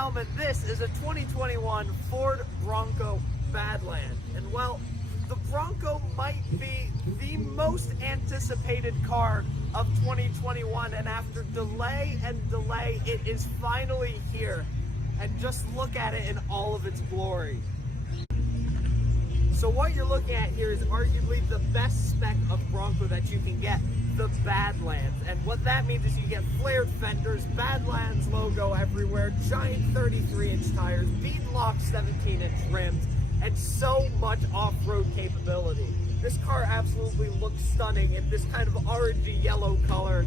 gentlemen, this is a 2021 Ford Bronco Badlands. And well, the Bronco might be the most anticipated car of 2021, and after delay and delay, it is finally here. And just look at it in all of its glory. So what you're looking at here is arguably the best spec of Bronco that you can get, the Badlands. And what that means is you get flared fenders, Badlands logo everywhere, giant 33-inch tires, beadlock 17-inch rims, and so much off-road capability. This car absolutely looks stunning in this kind of orangey yellow color.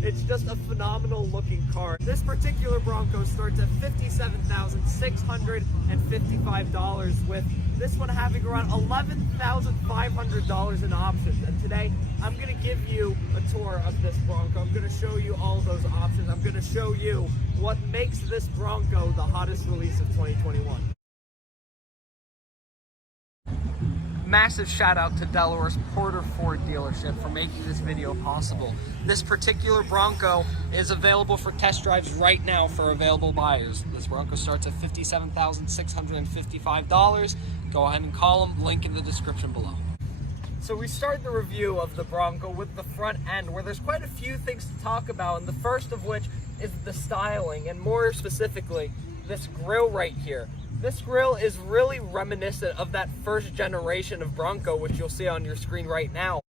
It's just a phenomenal looking car. This particular Bronco starts at $57,655, with this one having around $11,500 in options. And today, I'm gonna give you a tour of this Bronco. I'm gonna show you all those options. I'm gonna show you what makes this Bronco the hottest release of 2021. Massive shout out to Delaware's Porter Ford dealership for making this video possible. This particular Bronco is available for test drives right now for available buyers. This Bronco starts at $57,655. Go ahead and call them, link in the description below. So we start the review of the Bronco with the front end, where there's quite a few things to talk about, and the first of which is the styling, and more specifically, this grille right here. This grille is really reminiscent of that first generation of Bronco, which you'll see on your screen right now.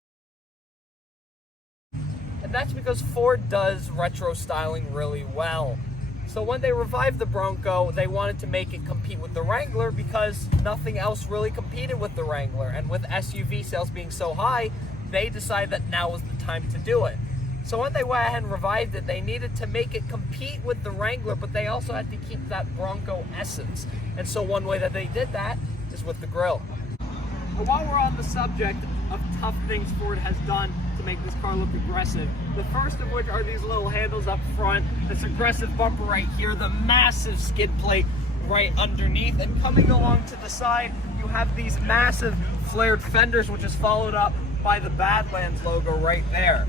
And that's because Ford does retro styling really well. So when they revived the Bronco, they wanted to make it compete with the Wrangler because nothing else really competed with the Wrangler. And with SUV sales being so high, they decided that now was the time to do it. So when they went ahead and revived it, they needed to make it compete with the Wrangler, but they also had to keep that Bronco essence. And so one way that they did that is with the grille. But while we're on the subject of tough things Ford has done to make this car look aggressive, the first of which are these little handles up front, this aggressive bumper right here, the massive skid plate right underneath, and coming along to the side, you have these massive flared fenders, which is followed up by the Badlands logo right there.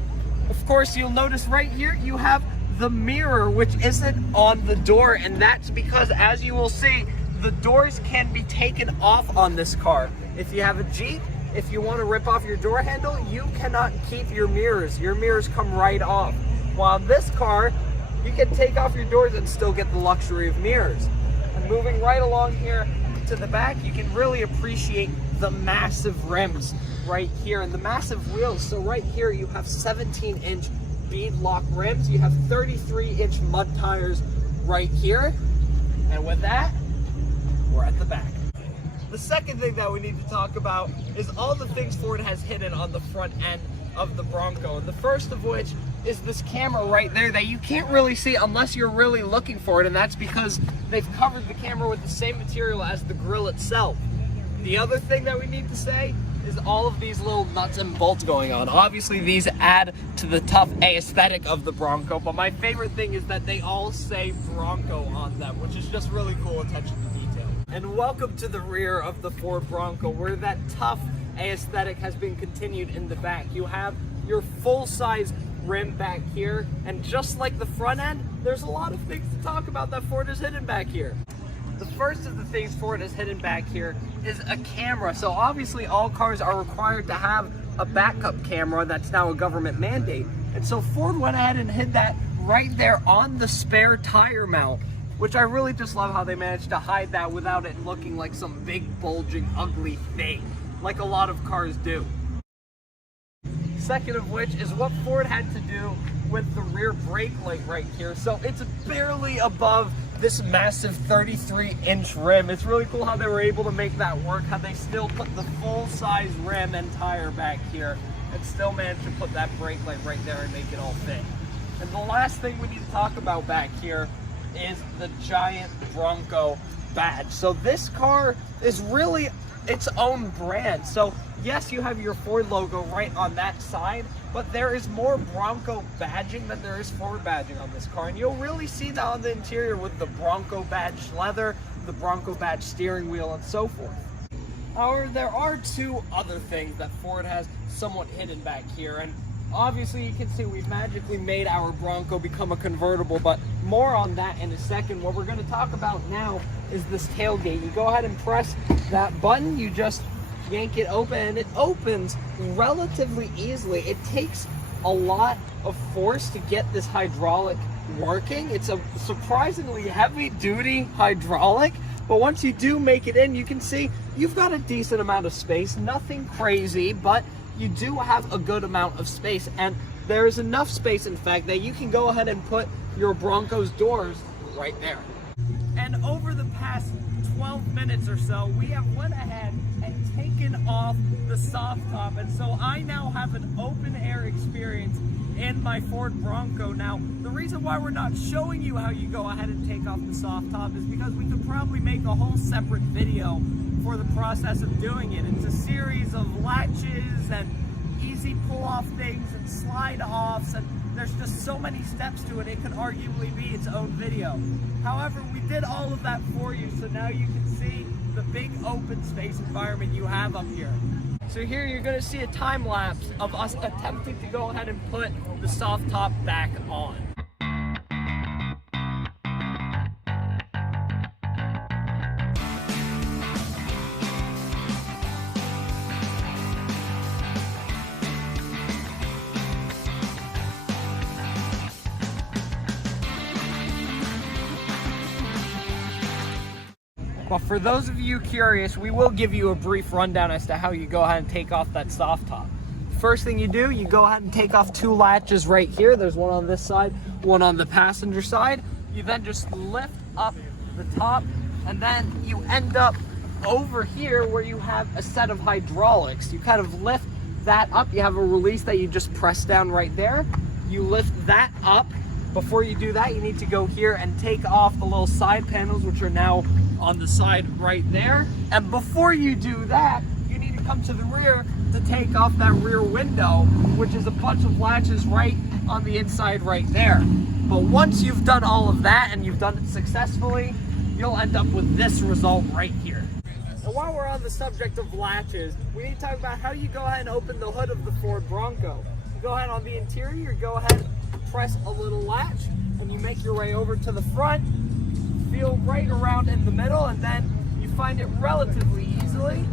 Of course, you'll notice right here, you have the mirror, which isn't on the door, and that's because, as you will see, the doors can be taken off on this car. If you have a Jeep, if you want to rip off your door handle, you cannot keep your mirrors. Your mirrors come right off. While in this car, you can take off your doors and still get the luxury of mirrors. And moving right along here to the back, you can really appreciate the massive rims right here and the massive wheels. So right here you have 17-inch beadlock rims, you have 33-inch mud tires right here, and with that, we're at the back. The second thing that we need to talk about is all the things Ford has hidden on the front end of the Bronco. And the first of which is this camera right there that you can't really see unless you're really looking for it, and that's because they've covered the camera with the same material as the grille itself. The other thing that we need to say is all of these little nuts and bolts going on. Obviously, these add to the tough aesthetic of the Bronco, but my favorite thing is that they all say Bronco on them, which is just really cool attention to detail. And welcome to the rear of the Ford Bronco, where that tough aesthetic has been continued in the back. You have your full-size rim back here, and just like the front end, there's a lot of things to talk about that Ford has hidden back here. The first of the things Ford has hidden back here is a camera. So obviously all cars are required to have a backup camera. That's now a government mandate. And so Ford went ahead and hid that right there on the spare tire mount, which I really just love how they managed to hide that without it looking like some big, bulging, ugly thing, like a lot of cars do. Second of which is what Ford had to do with the rear brake light right here. So it's barely above this massive 33-inch rim. It's really cool how they were able to make that work, how they still put the full-size rim and tire back here and still managed to put that brake light right there and make it all fit. And the last thing we need to talk about back here is the giant Bronco badge. So this car is really its own brand. So yes, you have your Ford logo right on that side, but there is more Bronco badging than there is Ford badging on this car. And you'll really see that on the interior with the Bronco badge leather, the Bronco badge steering wheel, and so forth. However, there are two other things that Ford has somewhat hidden back here, and obviously you can see we've magically made our Bronco become a convertible, but more on that in a second. What we're going to talk about now is this tailgate. You go ahead and press that button, you just yank it open, and it opens relatively easily. It takes a lot of force to get this hydraulic working. It's a surprisingly heavy duty hydraulic, but once you do make it in, you can see you've got a decent amount of space. Nothing crazy, but you do have a good amount of space, and there is enough space, in fact, that you can go ahead and put your Bronco's doors right there. And over the past 12 minutes or so, we have went ahead and taken off the soft top, and so I now have an open air experience in my Ford Bronco. Now, the reason why we're not showing you how you go ahead and take off the soft top is because we could probably make a whole separate video for the process of doing it. It's a series of latches and easy pull-off things and slide-offs, and there's just so many steps to it, it could arguably be its own video. However, we did all of that for you, so now you can see the big open space environment you have up here. So here you're going to see a time lapse of us attempting to go ahead and put the soft top back on. Well, for those of you curious, we will give you a brief rundown as to how you go ahead and take off that soft top. First thing you do, you go ahead and take off two latches right here. There's one on this side, one on the passenger side. You then just lift up the top, and then you end up over here where you have a set of hydraulics. You kind of lift that up. You have a release that you just press down right there. You lift that up. Before you do that, you need to go here and take off the little side panels, which are now on the side right there. And before you do that, you need to come to the rear to take off that rear window, which is a bunch of latches right on the inside right there. But once you've done all of that and you've done it successfully, you'll end up with this result right here. And while we're on the subject of latches, we need to talk about how you go ahead and open the hood of the Ford Bronco. You go ahead on the interior, go ahead, press a little latch, and you make your way over to the front, feel right around in the middle, and then you find it relatively easily,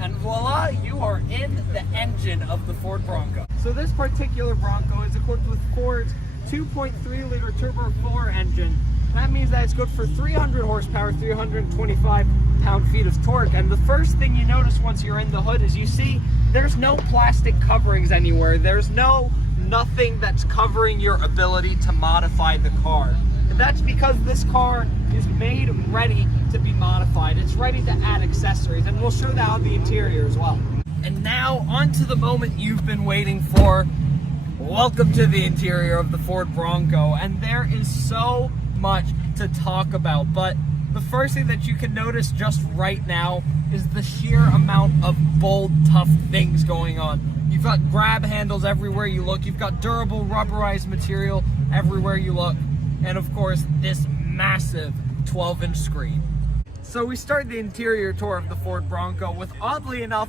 and voila, you are in the engine of the Ford Bronco. So this particular Bronco is equipped with Ford's 2.3 liter turbo 4 engine. That means that it's good for 300 horsepower, 325 pound-feet of torque. And the first thing you notice once you're in the hood is you see there's no plastic coverings anywhere. There's nothing that's covering your ability to modify the car. And that's because this car is made ready to be modified. It's ready to add accessories, and we'll show that on the interior as well. And now on to the moment you've been waiting for. Welcome to the interior of the Ford Bronco, and there is so much to talk about, but the first thing that you can notice just right now is the sheer amount of bold, tough things going on. You've got grab handles everywhere you look, you've got durable rubberized material everywhere you look, and of course this massive 12-inch screen. So we start the interior tour of the Ford Bronco with, oddly enough,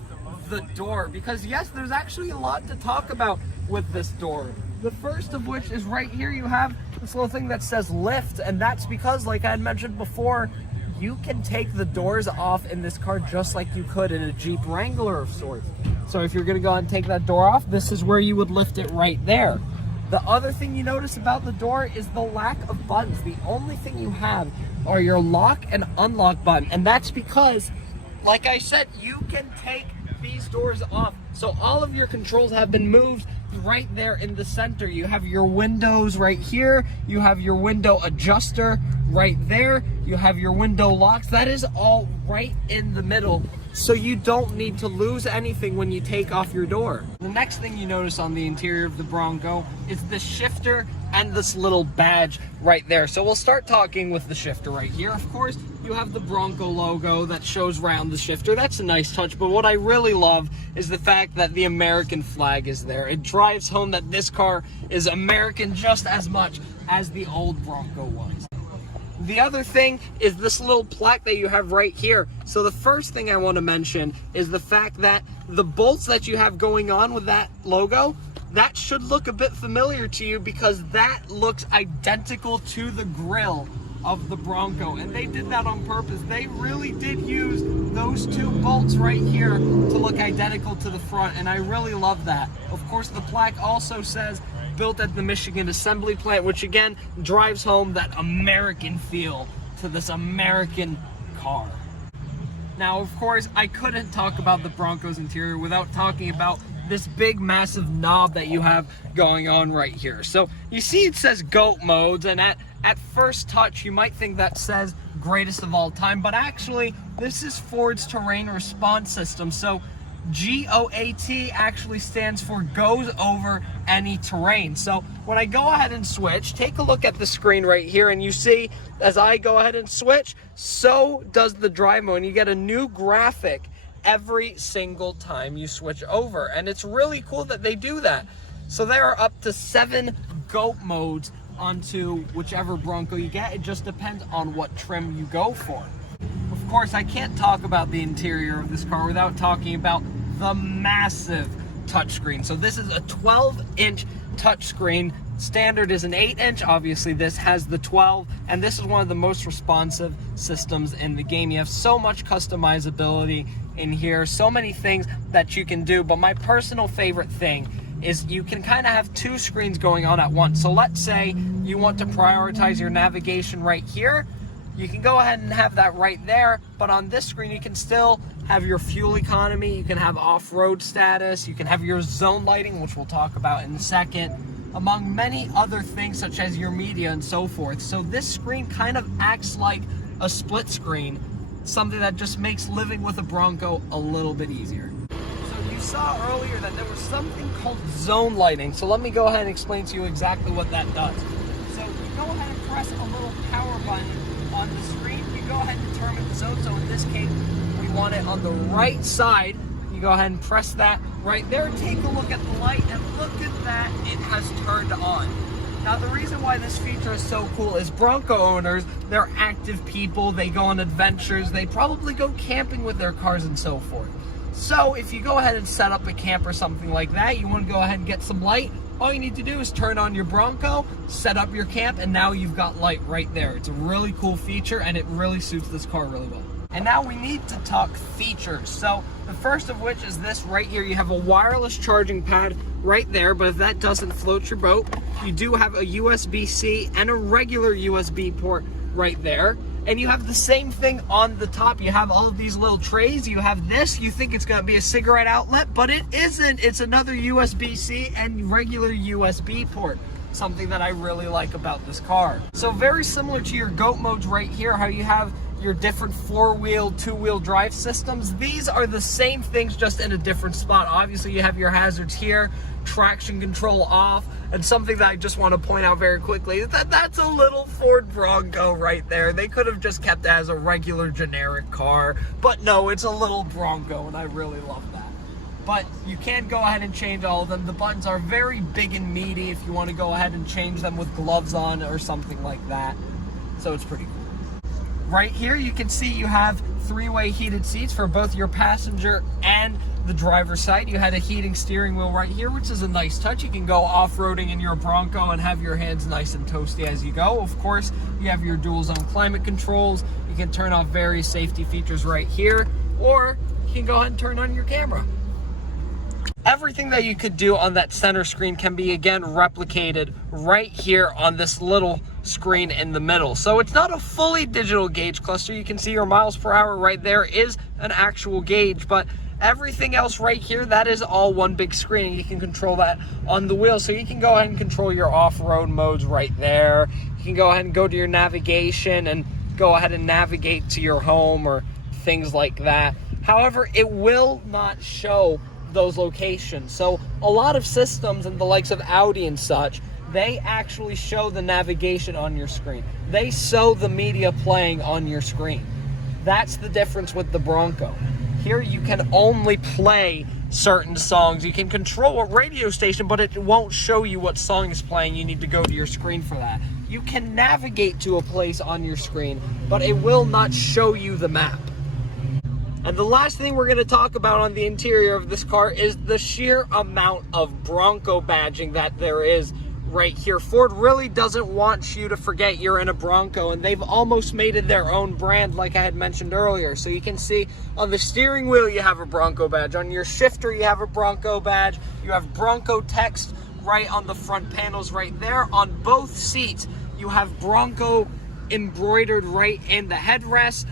the door, because yes, there's actually a lot to talk about with this door. The first of which is right here. You have this little thing that says lift, and that's because, like I had mentioned before, you can take the doors off in this car just like you could in a Jeep Wrangler of sorts. So if you're gonna go and take that door off, this is where you would lift it right there. The other thing you notice about the door is the lack of buttons. The only thing you have are your lock and unlock button, and that's because, like I said, you can take these doors off. So all of your controls have been moved right there in the center. You have your windows right here, you have your window adjuster right there, you have your window locks. That is all right in the middle, so you don't need to lose anything when you take off your door. The next thing you notice on the interior of the Bronco is the shifter and this little badge right there. So we'll start talking with the shifter right here. Of course, you have the Bronco logo that shows around the shifter. That's a nice touch, but what I really love is the fact that the American flag is there. It drives home that this car is American just as much as the old Bronco was. The other thing is this little plaque that you have right here. So the first thing I want to mention is the fact that the bolts that you have going on with that logo, that should look a bit familiar to you because that looks identical to the grille of the Bronco, and they did that on purpose. They really did use those two bolts right here to look identical to the front, and I really love that. Of course, the plaque also says built at the Michigan Assembly Plant, which again drives home that American feel to this American car. Now, of course, I couldn't talk about the Bronco's interior without talking about this big massive knob that you have going on right here. So you see it says GOAT modes, and at first touch you might think that says greatest of all time, but actually this is Ford's terrain response system. So GOAT actually stands for goes over any terrain. So when I go ahead and switch, take a look at the screen right here, and you see as I go ahead and switch, so does the drive mode, and you get a new graphic every single time you switch over, and it's really cool that they do that. So there are up to 7 GOAT modes onto whichever Bronco you get. It just depends on what trim you go for. Of course, I can't talk about the interior of this car without talking about the massive touchscreen. So this is a 12-inch touchscreen. Standard is an 8-inch. Obviously this has the 12, and this is one of the most responsive systems in the game. You have so much customizability in here, so many things that you can do, but my personal favorite thing is you can kind of have 2 screens going on at once. So let's say you want to prioritize your navigation right here. You can go ahead and have that right there, but on this screen you can still have your fuel economy, you can have off-road status, you can have your zone lighting, which we'll talk about in a second, among many other things such as your media and so forth. So this screen kind of acts like a split screen, something that just makes living with a Bronco a little bit easier. So you saw earlier that there was something called zone lighting. So let me go ahead and explain to you exactly what that does. So you go ahead and press a little power button on the screen. You go ahead and determine the zone. So in this case, we want it on the right side. You go ahead and press that right there. Take a look at the light, and look at that, it has turned on. Now, the reason why this feature is so cool is Bronco owners, they're active people, they go on adventures, they probably go camping with their cars and so forth. So if you go ahead and set up a camp or something like that, you want to go ahead and get some light, all you need to do is turn on your Bronco, set up your camp, and now you've got light right there. It's a really cool feature, and it really suits this car really well. And now we need to talk features. So the first of which is this right here. You have a wireless charging pad right there, but if that doesn't float your boat, you do have a USB-C and a regular USB port right there. And you have the same thing on the top. You have all of these little trays. You have this. You think it's going to be a cigarette outlet, but it isn't. It's another USB-C and regular USB port. Something that I really like about this car. So very similar to your GOAT modes right here, how you have your different 4-wheel, 2-wheel drive systems. These are the same things, just in a different spot. Obviously, you have your hazards here, traction control off, and something that I just want to point out very quickly is that that's a little Ford Bronco right there. They could have just kept it as a regular generic car, but no, it's a little Bronco, and I really love that. But you can go ahead and change all of them. The buttons are very big and meaty if you want to go ahead and change them with gloves on or something like that. So it's pretty cool. Right here you can see you have 3-way heated seats for both your passenger and the driver's side. You had a heating steering wheel right here, which is a nice touch. You can go off-roading in your Bronco and have your hands nice and toasty as you go. Of course, you have your dual zone climate controls. You can turn off various safety features right here, or you can go ahead and turn on your camera. Everything that you could do on that center screen can be again replicated right here on this little screen in the middle. So it's not a fully digital gauge cluster. You can see your miles per hour right there is an actual gauge, but everything else right here, that is all one big screen. You can control that on the wheel. So you can go ahead and control your off-road modes right there. You can go ahead and go to your navigation and go ahead and navigate to your home or things like that. However, it will not show those locations. So a lot of systems and the likes of Audi and such, they actually show the navigation on your screen. They show the media playing on your screen. That's the difference with the Bronco. Here you can only play certain songs. You can control a radio station, but it won't show you what song is playing. You need to go to your screen for that. You can navigate to a place on your screen, but it will not show you the map. And the last thing we're going to talk about on the interior of this car is the sheer amount of Bronco badging that there is right here. Ford really doesn't want you to forget you're in a Bronco, and they've almost made it their own brand, like I had mentioned earlier. So you can see on the steering wheel you have a Bronco badge, on your shifter you have a Bronco badge, you have Bronco text right on the front panels right there. On both seats you have Bronco embroidered right in the headrest.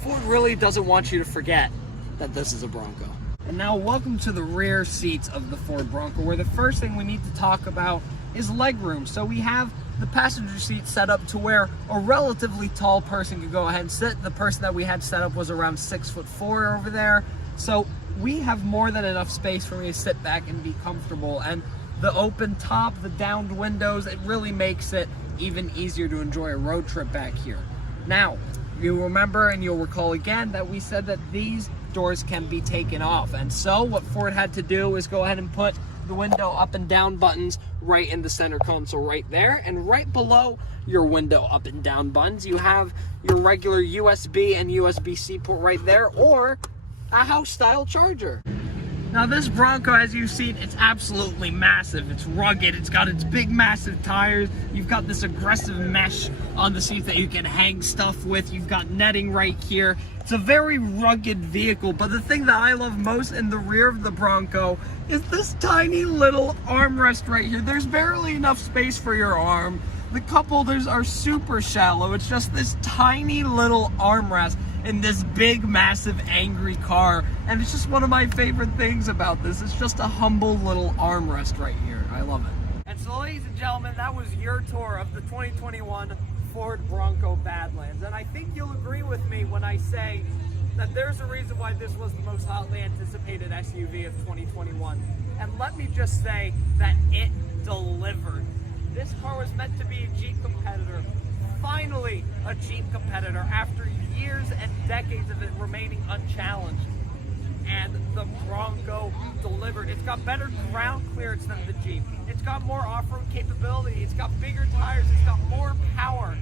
Ford really doesn't want you to forget that this is a Bronco. And now welcome to the rear seats of the Ford Bronco, where the first thing we need to talk about is legroom. So we have the passenger seat set up to where a relatively tall person could go ahead and sit. The person that we had set up was around 6'4" over there. So we have more than enough space for me to sit back and be comfortable. And the open top, the downed windows, it really makes it even easier to enjoy a road trip back here. Now, you remember and you'll recall again that we said that these doors can be taken off. And so what Ford had to do is go ahead and put the window up and down buttons right in the center console right there. And right below your window up and down buttons, you have your regular USB and USB-C port right there, or a house-style charger. Now this Bronco, as you've seen, it's absolutely massive. It's rugged, it's got its big massive tires. You've got this aggressive mesh on the seats that you can hang stuff with. You've got netting right here. It's a very rugged vehicle, but the thing that I love most in the rear of the Bronco is this tiny little armrest right here. There's barely enough space for your arm. The cup holders are super shallow. It's just this tiny little armrest in this big, massive, angry car. And it's just one of my favorite things about this. It's just a humble little armrest right here. I love it. And so, ladies and gentlemen, that was your tour of the 2021 Ford Bronco Badlands. And I think you'll agree with me when I say that there's a reason why this was the most hotly anticipated SUV of 2021. And let me just say that it delivered. This car was meant to be a Jeep competitor. Finally, a Jeep competitor after years and decades of it remaining unchallenged. And the Bronco delivered. It's got better ground clearance than the Jeep. It's got more off-road capability. It's got bigger tires. It's got more power.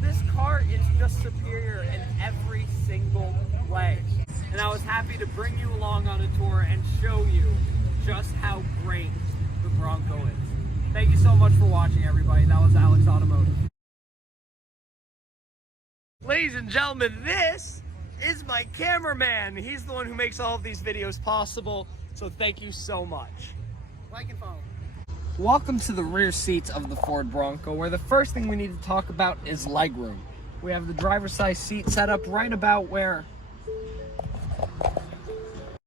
This car is just superior in every single way. And I was happy to bring you along on a tour and show you just how great the Bronco is. Thank you so much for watching, everybody. That was Alex Automotive. Ladies and gentlemen, this is my cameraman. He's the one who makes all of these videos possible, so thank you so much. Like and follow. Welcome to the rear seats of the Ford Bronco, where the first thing we need to talk about is legroom. We have the driver's side seat set up right about where